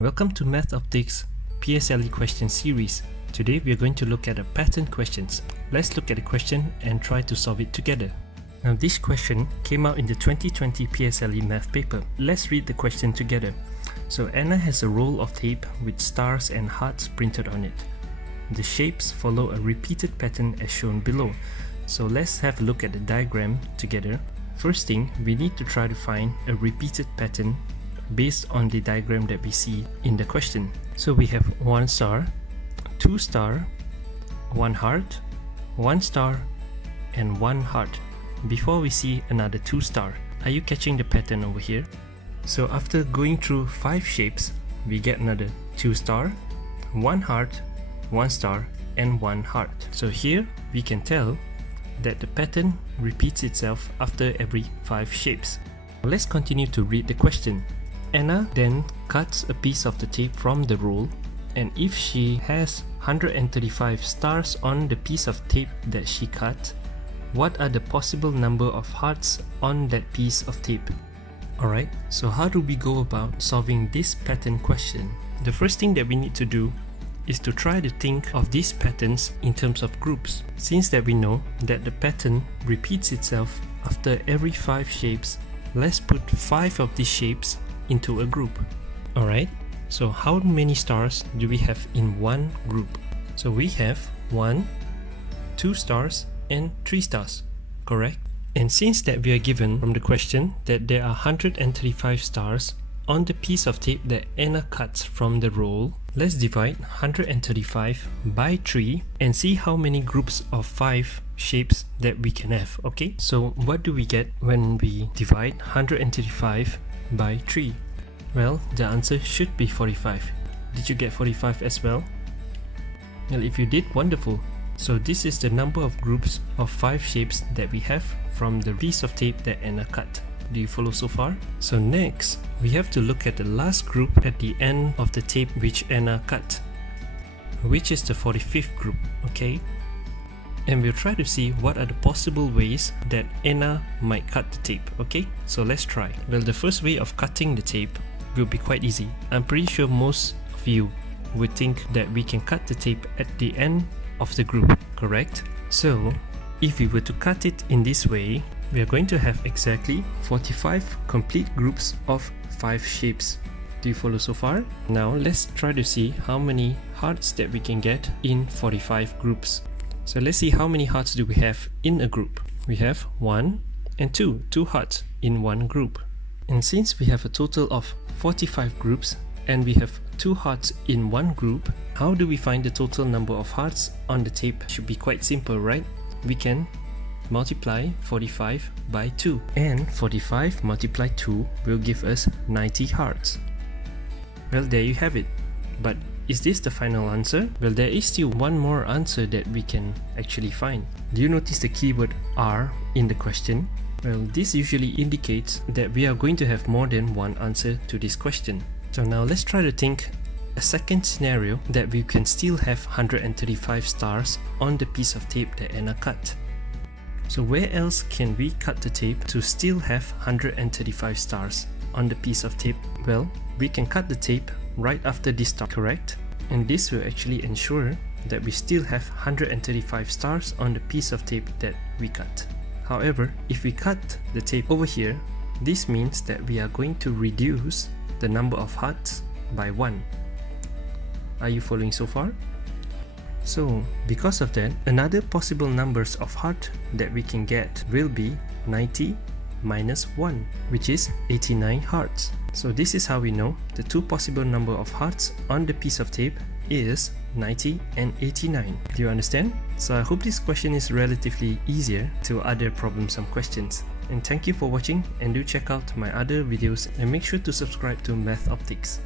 Welcome to Math Optics PSLE question series. Today we are going to look at a pattern questions. Let's look at the question and try to solve it together. Now this question came out in the 2020 PSLE Math paper. Let's read the question together. So Anna has a roll of tape with stars and hearts printed on it. The shapes follow a repeated pattern as shown below. So let's have a look at the diagram together. First thing, we need to try to find a repeated pattern based on the diagram that we see in the question. So we have 1 star, 2 star, 1 heart, 1 star, and 1 heart before we see another 2 star. Are you catching the pattern over here? So after going through 5 shapes, we get another 2 star, 1 heart, 1 star, and 1 heart. So here we can tell that the pattern repeats itself after every 5 shapes. Let's continue to read the question. Anna then cuts a piece of the tape from the roll, and if she has 135 stars on the piece of tape that she cut, what are the possible number of hearts on that piece of tape? Alright, so how do we go about solving this pattern question? The first thing that we need to do is to try to think of these patterns in terms of groups. Since that we know that the pattern repeats itself after every 5 shapes, let's put 5 of these shapes into a group. Alright, so how many stars do we have in one group? So we have 1, 2 stars and 3 stars, correct? And since that we are given from the question that there are 135 stars on the piece of tape that Anna cuts from the roll, let's divide 135 by 3 and see how many groups of 5 shapes that we can have, okay? So what do we get when we divide 135 by 3? Well, the answer should be 45. Did you get 45 as well? Well, if you did, wonderful. So this is the number of groups of 5 shapes that we have from the piece of tape that Anna cut. Do you follow so far? So next, we have to look at the last group at the end of the tape which Anna cut, which is the 45th group, okay? And we'll try to see what are the possible ways that Anna might cut the tape, okay? So let's try. Well, the first way of cutting the tape will be quite easy. I'm pretty sure most of you would think that we can cut the tape at the end of the group, correct? So if we were to cut it in this way, we are going to have exactly 45 complete groups of 5 shapes. Do you follow so far? Now let's try to see how many hearts that we can get in 45 groups. So let's see how many hearts do we have in a group. We have 1 and 2 hearts in one group. And since we have a total of 45 groups and we have 2 hearts in one group, how do we find the total number of hearts on the tape? Should be quite simple, right? We can multiply 45 by 2, and 45 multiplied 2 will give us 90 hearts. Well, there you have it. But is this the final answer? Well, there is still one more answer that we can actually find. Do you notice the keyword R in the question? Well, this usually indicates that we are going to have more than one answer to this question. So now let's try to think a second scenario that we can still have 135 stars on the piece of tape that Anna cut. So where else can we cut the tape to still have 135 stars on the piece of tape? Well, we can cut the tape right after this star, correct? And this will actually ensure that we still have 135 stars on the piece of tape that we cut. However, if we cut the tape over here, this means that we are going to reduce the number of hearts by 1. Are you following so far? So, because of that, another possible numbers of heart that we can get will be 90 minus 1, which is 89 hearts. So this is how we know the 2 possible number of hearts on the piece of tape is 90 and 89. Do you understand? So I hope this question is relatively easier to other problem sum questions. And thank you for watching, and do check out my other videos and make sure to subscribe to Math Optics.